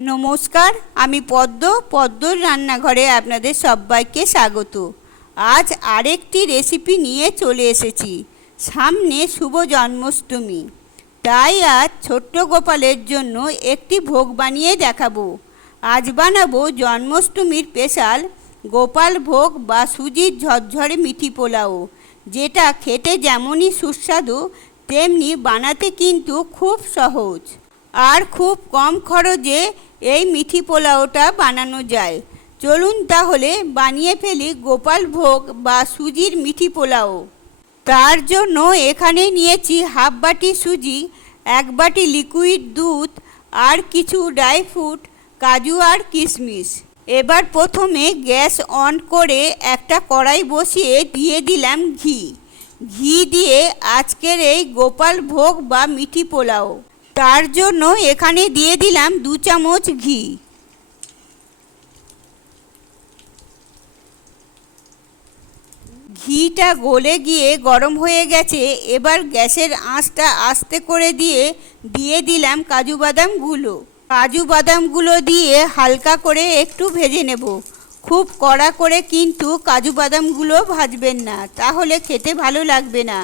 নমস্কার, আমি পদ্ম, পদ্মর রান্নাঘরে আপনাদের সবাইকে স্বাগত। আজ আরেকটি রেসিপি নিয়ে চলে এসেছি, সামনে শুভ জন্মাষ্টমী। তাই আজ ছোট্ট গোপালের জন্য একটি ভোগ বানিয়ে দেখাবো। আজ বানাবো জন্মাষ্টমীর স্পেশাল গোপাল ভোগ বা সুজির ঝরঝরে মিঠি পোলাও, যেটা খেতে যেমনই সুস্বাদু, তেমনি বানাতে কিন্তু খুব সহজ। আর খুব কম খরচে এই মিঠি পোলাওটা বানানো যায়। চলুন তাহলে বানিয়ে ফেলি গোপাল ভোগ বা সুজির মিঠি পোলাও। তার জন্য এখানে নিয়েছি হাফ বাটি সুজি, এক বাটি লিকুইড দুধ আর কিছু ড্রাই ফ্রুট, কাজু আর কিশমিশ। এবার প্রথমে গ্যাস অন করে একটা কড়াই বসিয়ে দিয়ে দিলাম ঘি। ঘি দিয়ে আজকের এই গোপাল ভোগ বা মিঠি পোলাও। তার জন্য এখানে দিয়ে দিলাম দু চামচ ঘি। ঘিটা গলে গিয়ে গরম হয়ে গেছে, এবার গ্যাসের আঁচটা আস্তে করে দিয়ে দিয়ে দিলাম কাজু বাদামগুলো। কাজু বাদামগুলো দিয়ে হালকা করে একটু ভেজে নেব। খুব কড়া করে কিন্তু কাজু বাদামগুলো ভাজবেন না, তাহলে খেতে ভালো লাগবে না।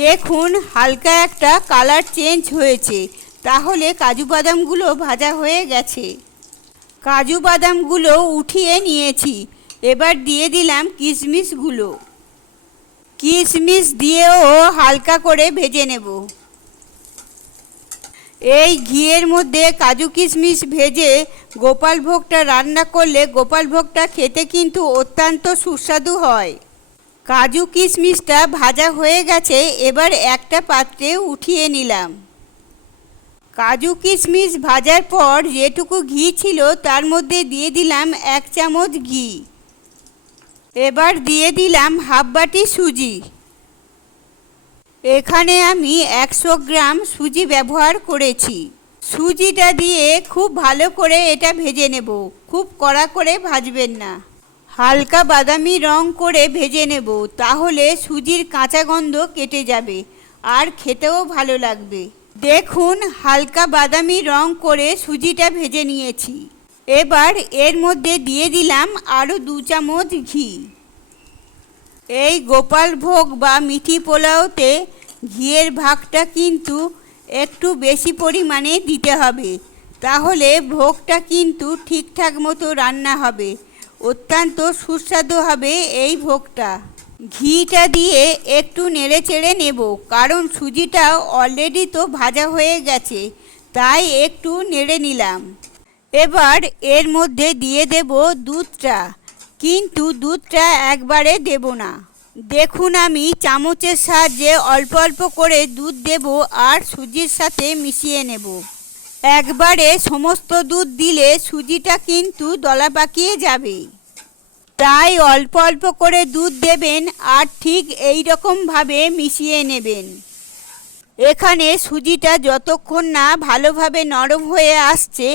দেখুন, হালকা একটা কালার চেঞ্জ হয়েছে। তাহলে কাজু বাদামগুলো ভাজা হয়ে গেছে। কাজু বাদামগুলো উঠিয়ে নিয়েছি। এবার দিয়ে দিলাম কিশমিশগুলো। কিশমিশ দিয়েও হালকা করে ভেজে নেব। এই ঘিয়ের মধ্যে কাজু কিশমিশ ভেজে গোপাল ভোগটা রান্না করলে গোপাল ভোগটা খেতে কিন্তু অত্যন্ত সুস্বাদু হয়। কাজু কিশমিশটা ভাজা হয়ে গেছে, এবার একটা পাত্রে উঠিয়ে নিলাম। কাজু কিশমিশ ভাজার পর যেটুকু ঘি ছিল তার মধ্যে দিয়ে দিলাম এক চামচ ঘি। এবার দিয়ে দিলাম হাফ বাটি সুজি। এখানে আমি একশো গ্রাম সুজি ব্যবহার করেছি। সুজিটা দিয়ে খুব ভালো করে এটা ভেজে নেব। খুব কড়া করে ভাজবেন না। হালকা বাদামি রং করে ভেজে নেব, তাহলে সুজির কাঁচা গন্ধ কেটে যাবে আর খেতেও ভালো লাগবে। দেখুন, হালকা বাদামি রং করে সুজিটা ভেজে নিয়েছি। এবার এর মধ্যে দিয়ে দিলাম আরও দু চামচ ঘি। এই গোপাল ভোগ বা মিঠি পোলাওতে ঘিয়ের ভাগটা কিন্তু একটু বেশি পরিমাণে দিতে হবে। তাহলে ভোগটা কিন্তু ঠিকঠাক মতো রান্না হবে। অত্যন্ত সুস্বাদু হবে এই ভোগটা। ঘিটা দিয়ে একটু নেড়ে চেড়ে নেব, কারণ সুজিটা অলরেডি তো ভাজা হয়ে গেছে, তাই একটু নেড়ে নিলাম। এবার এর মধ্যে দিয়ে দেব দুধটা, কিন্তু দুধটা একবারে দেব না। দেখুন আমি চামচের সাহায্যে অল্প অল্প করে দুধ দেব আর সুজির সাথে মিশিয়ে নেব। একবারে সমস্ত দুধ দিলে সুজিটা কিন্তু দলা পাকিয়ে যাবে তাই অল্প অল্প করে দুধ দেবেন আর ঠিক এই রকমভাবে মিশিয়ে নেবেন। এখানে সুজিটা যতক্ষণ না ভালোভাবে নরম হয়ে আসছে,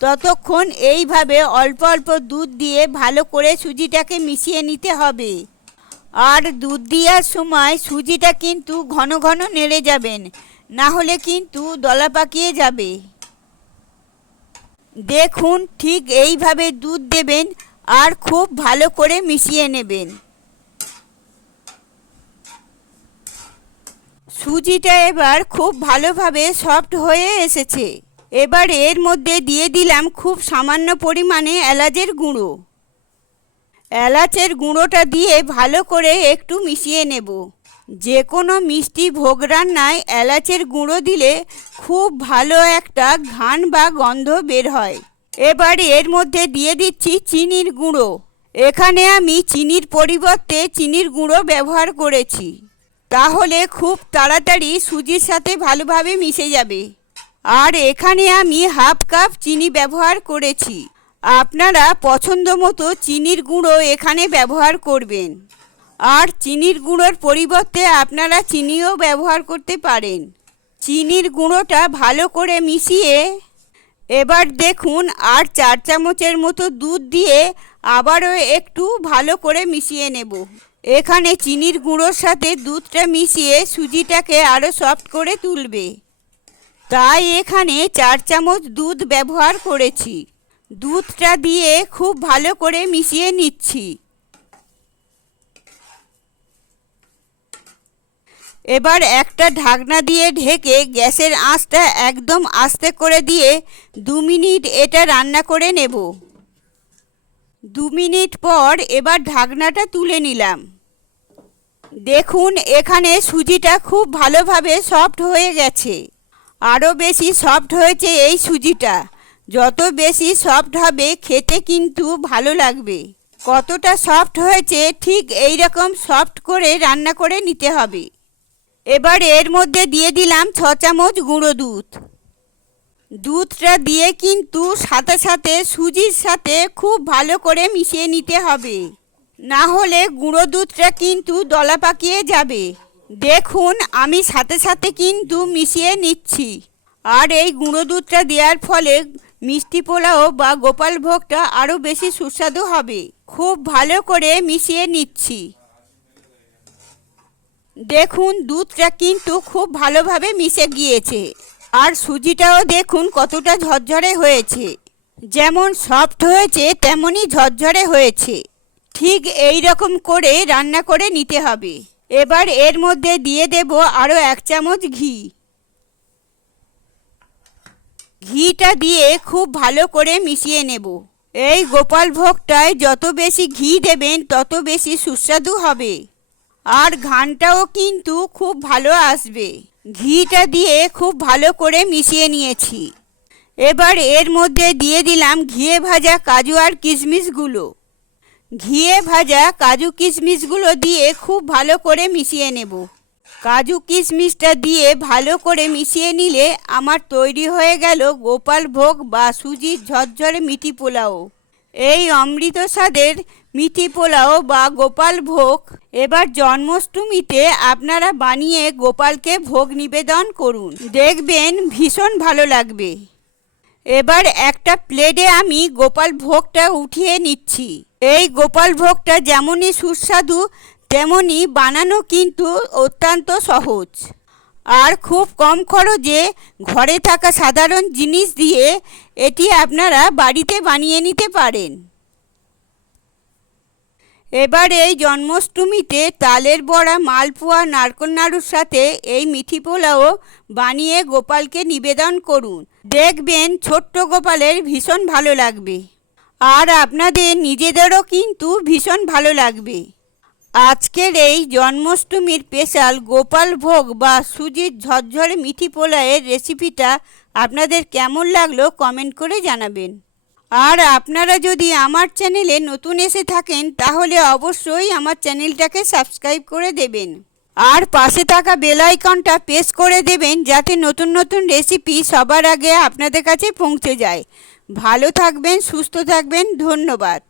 ততক্ষণ এইভাবে অল্প অল্প দুধ দিয়ে ভালো করে সুজিটাকে মিশিয়ে নিতে হবে। আর দুধ দেওয়ার সময় সুজিটা কিন্তু ঘন ঘন নেড়ে যাবেন, না হলে কিন্তু দলা পাকিয়ে যাবে। দেখুন, ঠিক এইভাবে দুধ দেবেন আর খুব ভালো করে মিশিয়ে নেবেন। সুজিটা এবার খুব ভালোভাবে সফট হয়ে এসেছে। এবার এর মধ্যে দিয়ে দিলাম খুব সামান্য পরিমাণে এলাচের গুঁড়ো। এলাচের গুঁড়োটা দিয়ে ভালো করে একটু মিশিয়ে নেব। যে কোনো মিষ্টি ভোগ রান্নায় এলাচের গুঁড়ো দিলে খুব ভালো একটা ঘান বা গন্ধ বের হয়। এবার এর মধ্যে দিয়ে দিচ্ছি চিনির গুঁড়ো। এখানে আমি চিনির পরিবর্তে চিনির গুঁড়ো ব্যবহার করেছি। তাহলে খুব তাড়াতাড়ি সুজির সাথে ভালোভাবে মিশে যাবে। আর এখানে আমি হাফ কাপ চিনি ব্যবহার করেছি। আপনারা পছন্দ মতো চিনির গুঁড়ো এখানে ব্যবহার করবেন। আর চিনির গুঁড়োর পরিবর্তে আপনারা চিনিও ব্যবহার করতে পারেন। চিনির গুঁড়োটা ভালো করে মিশিয়ে এবার দেখুন আর চার চামচের মতো দুধ দিয়ে আবারও একটু ভালো করে মিশিয়ে নেব। এখানে চিনির গুঁড়োর সাথে দুধটা মিশিয়ে সুজিটাকে আরও সফট করে তুলবে। তাই এখানে চার চামচ দুধ ব্যবহার করেছি। দুধটা দিয়ে খুব ভালো করে মিশিয়ে নিচ্ছি। এবার একটা ঢাকনা দিয়ে ঢেকে গ্যাসের আঁচটা একদম আস্তে করে দিয়ে দু মিনিট এটা রান্না করে নেব। দু মিনিট পর এবার ঢাকনাটা তুলে নিলাম। দেখুন, এখানে সুজিটা খুব ভালোভাবে সফট হয়ে গেছে। আরও বেশি সফট হয়েছে এই সুজিটা। যত বেশি সফট হবে, খেতে কিন্তু ভালো লাগবে। কতটা সফট হয়েছে, ঠিক এই রকম সফট করে রান্না করে নিতে হবে। এবার এর মধ্যে দিয়ে দিলাম ছ চামচ গুঁড়ো দুধ। দুধটা দিয়ে কিন্তু সাথে সাথে সুজির সাথে খুব ভালো করে মিশিয়ে নিতে হবে। না হলে গুঁড়ো দুধটা কিন্তু দলা পাকিয়ে যাবে। দেখুন, আমি সাথে সাথে কিন্তু মিশিয়ে নিচ্ছি। আর এই গুঁড়ো দুধটা দেওয়ার ফলে মিষ্টি পোলাও বা গোপাল ভোগটা আরও বেশি সুস্বাদু হবে। খুব ভালো করে মিশিয়ে নিচ্ছি। দেখুন, দুধটা কিন্তু খুব ভালোভাবে মিশে গিয়েছে। আর সুজিটাও দেখুন কতটা ঝরঝরে হয়েছে। যেমন সফট হয়েছে, তেমনই ঝরঝরে হয়েছে। ঠিক এই রকম করে রান্না করে নিতে হবে। এবার এর মধ্যে দিয়ে দেব আরও এক চামচ ঘি। ঘিটা দিয়ে খুব ভালো করে মিশিয়ে নেব। এই গোপাল ভোগটায় যত বেশি ঘি দেবেন, তত বেশি সুস্বাদু হবে। আর ঘানটাও কিন্তু খুব ভালো আসবে। ঘিটা দিয়ে খুব ভালো করে মিশিয়ে নিয়েছি। এবার এর মধ্যে দিয়ে দিলাম ঘিয়ে ভাজা কাজু আর কিশমিশগুলো। ঘিয়ে ভাজা কাজু কিশমিশগুলো দিয়ে খুব ভালো করে মিশিয়ে নেব। কাজু কিশমিশটা দিয়ে ভালো করে মিশিয়ে নিলে আমার তৈরি হয়ে গেল গোপাল ভোগ বা সুজির ঝরঝরে মিটি পোলাও। এই অমৃত স্বাদের মিঠি পোলাও বা গোপাল ভোগ এবার জন্মাষ্টমীতে আপনারা বানিয়ে গোপালকে ভোগ নিবেদন করুন। দেখবেন ভীষণ ভালো লাগবে। এবার একটা প্লেটে আমি গোপাল ভোগটা উঠিয়ে নিচ্ছি। এই গোপাল ভোগটা যেমনই সুস্বাদু, তেমনই বানানো কিন্তু অত্যন্ত সহজ। আর খুব কম খরচে ঘরে থাকা সাধারণ জিনিস দিয়ে এটি আপনারা বাড়িতে বানিয়ে নিতে পারেন। এবার এই জন্মাষ্টমীতে তালের বড়া, মালপোয়া, নারকোল নাড়ুর সাথে এই মিঠি পোলাও বানিয়ে গোপালকে নিবেদন করুন। দেখবেন ছোট্ট গোপালের ভীষণ ভালো লাগবে। আর আপনাদের নিজেদেরও কিন্তু ভীষণ ভালো লাগবে। আজকের এই জন্মাষ্টমীর স্পেশাল গোপাল ভোগ বা সুজির ঝরঝরে মিঠি পোলায়ের রেসিপিটা আপনাদের কেমন লাগল কমেন্ট করে জানাবেন। আর আপনারা যদি আমার চ্যানেলে নতুন এসে থাকেন, তাহলে অবশ্যই আমার চ্যানেলটাকে সাবস্ক্রাইব করে দেবেন। আর পাশে থাকা বেল আইকনটা প্রেস করে দেবেন, যাতে নতুন নতুন রেসিপি সবার আগে আপনাদের কাছে পৌঁছে যায়। ভালো থাকবেন, সুস্থ থাকবেন, ধন্যবাদ।